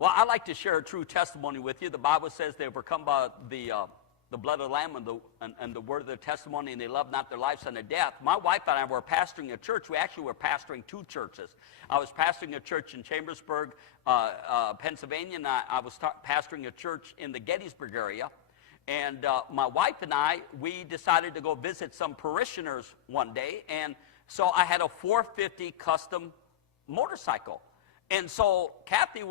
Well, I'd like to share a true testimony with you. The Bible says they overcome by the blood of the Lamb and the word of their testimony, and they love not their lives unto death. My wife and I were pastoring a church. We actually were pastoring two churches. I was pastoring a church in Chambersburg, Pennsylvania, and I was pastoring a church in the Gettysburg area. And my wife and I, we decided to go visit some parishioners one day, and so I had a 450 custom motorcycle. And so Kathy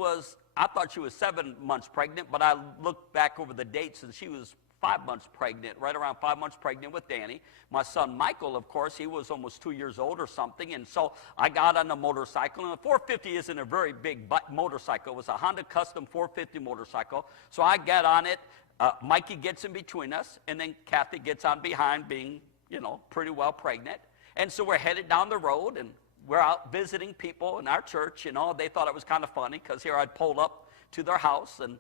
I thought she was 7 months pregnant, but I looked back over the dates, and she was 5 months pregnant, right around 5 months pregnant with Danny. My son Michael, of course, he was almost 2 years old or something, and so I got on the motorcycle, and the 450 isn't a very big motorcycle. It was a Honda Custom 450 motorcycle, so I get on it. Mikey gets in between us, and then Kathy gets on behind, being, pretty well pregnant, and so we're headed down the road, and we're out visiting people in our church. They thought it was kind of funny because here I'd pulled up to their house and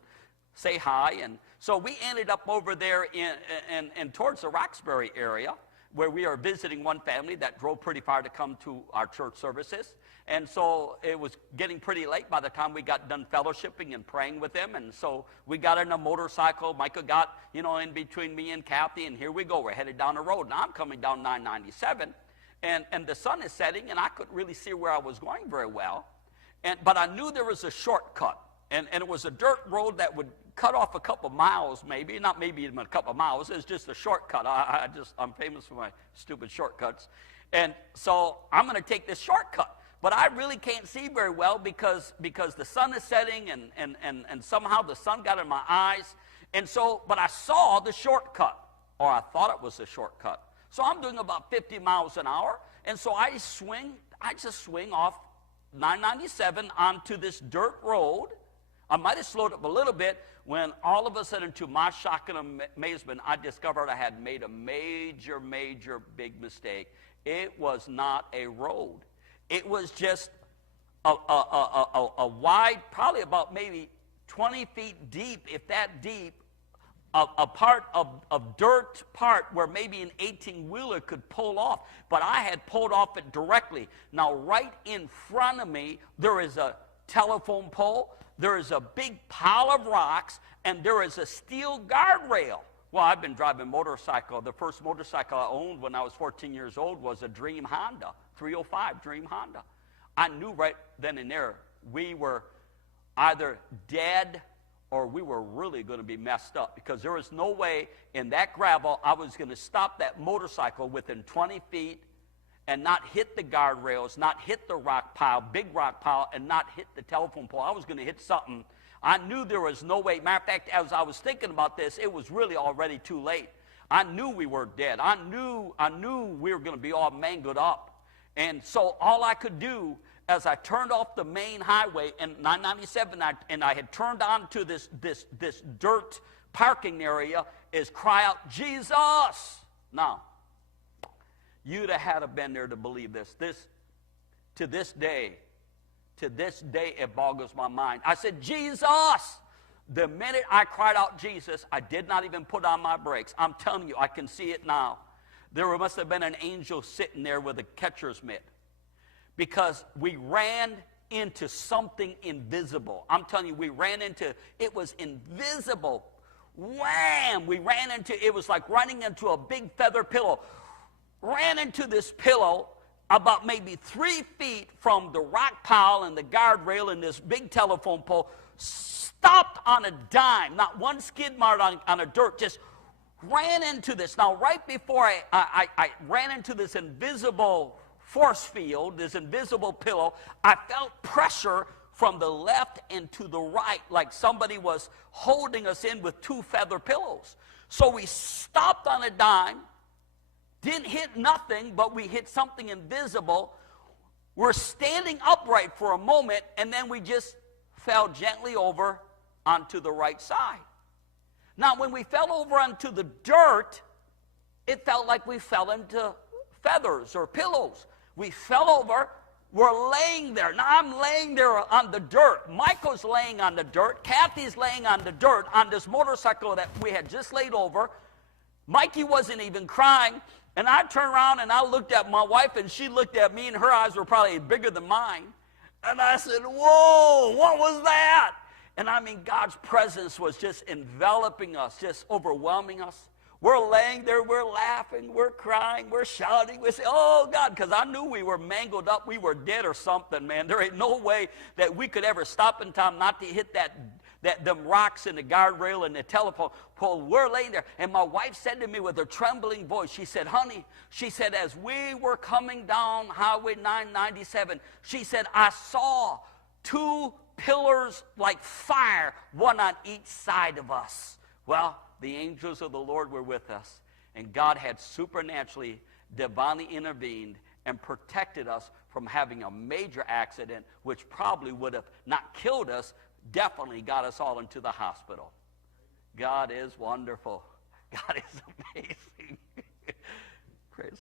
say hi. And so we ended up over there in towards the Roxbury area where we are visiting one family that drove pretty far to come to our church services. And so it was getting pretty late by the time we got done fellowshipping and praying with them. And so we got in a motorcycle. Michael got, in between me and Kathy, and here we go. We're headed down the road. Now I'm coming down 997. And the sun is setting, and I couldn't really see where I was going very well. But I knew there was a shortcut, and it was a dirt road that would cut off a couple miles, maybe. Not maybe even a couple miles. It was just a shortcut. I'm famous for my stupid shortcuts. And so I'm going to take this shortcut. But I really can't see very well because the sun is setting, and somehow the sun got in my eyes. But I saw the shortcut, or I thought it was a shortcut. So I'm doing about 50 miles an hour, and so I just swing off 997 onto this dirt road. I might have slowed up a little bit when all of a sudden, to my shock and amazement, I discovered I had made a major, major big mistake. It was not a road. It was just a wide, probably about maybe 20 feet deep, if that deep, a part of dirt part where maybe an 18-wheeler could pull off, but I had pulled off it directly. Now, right in front of me, there is a telephone pole, there is a big pile of rocks, and there is a steel guardrail. Well, I've been driving motorcycle. The first motorcycle I owned when I was 14 years old was a Dream Honda, 305 Dream Honda. I knew right then and there we were either dead or we were really going to be messed up, because there was no way in that gravel I was going to stop that motorcycle within 20 feet and not hit the guardrails, not hit the rock pile, big rock pile, and not hit the telephone pole. I was going to hit something. I knew there was no way. Matter of fact, as I was thinking about this, it was really already too late. I knew we were dead. I knew we were going to be all mangled up. And so all I could do, as I turned off the main highway in 997, and I had turned onto this dirt parking area, is cry out, Jesus! Now, you'd have had to been there to believe this. To this day, it boggles my mind. I said, Jesus! The minute I cried out Jesus, I did not even put on my brakes. I'm telling you, I can see it now. There must have been an angel sitting there with a catcher's mitt, because we ran into something invisible. I'm telling you, it was invisible. Wham! It was like running into a big feather pillow. Ran into this pillow about maybe 3 feet from the rock pile and the guardrail and this big telephone pole, stopped on a dime, not one skid mark on a dirt, just ran into this. Now, right before I ran into this invisible force field, this invisible pillow, I felt pressure from the left and to the right, like somebody was holding us in with 2 feather pillows. So we stopped on a dime, didn't hit nothing, but we hit something invisible. We're standing upright for a moment, and then we just fell gently over onto the right side. Now, when we fell over onto the dirt, it felt like we fell into feathers or pillows. We fell over. We're laying there. Now, I'm laying there on the dirt. Michael's laying on the dirt. Kathy's laying on the dirt on this motorcycle that we had just laid over. Mikey wasn't even crying. And I turned around and I looked at my wife, and she looked at me, and her eyes were probably bigger than mine. And I said, whoa, what was that? And I mean, God's presence was just enveloping us, just overwhelming us. We're laying there, we're laughing, we're crying, we're shouting. We say, oh, God, because I knew we were mangled up. We were dead or something, man. There ain't no way that we could ever stop in time not to hit them rocks in the guardrail and the telephone pole. We're laying there. And my wife said to me with her trembling voice, she said, honey, she said, as we were coming down Highway 997, she said, I saw two pillars like fire, one on each side of us. Well, the angels of the Lord were with us, and God had supernaturally, divinely intervened and protected us from having a major accident, which probably would have not killed us, definitely got us all into the hospital. God is wonderful. God is amazing. Praise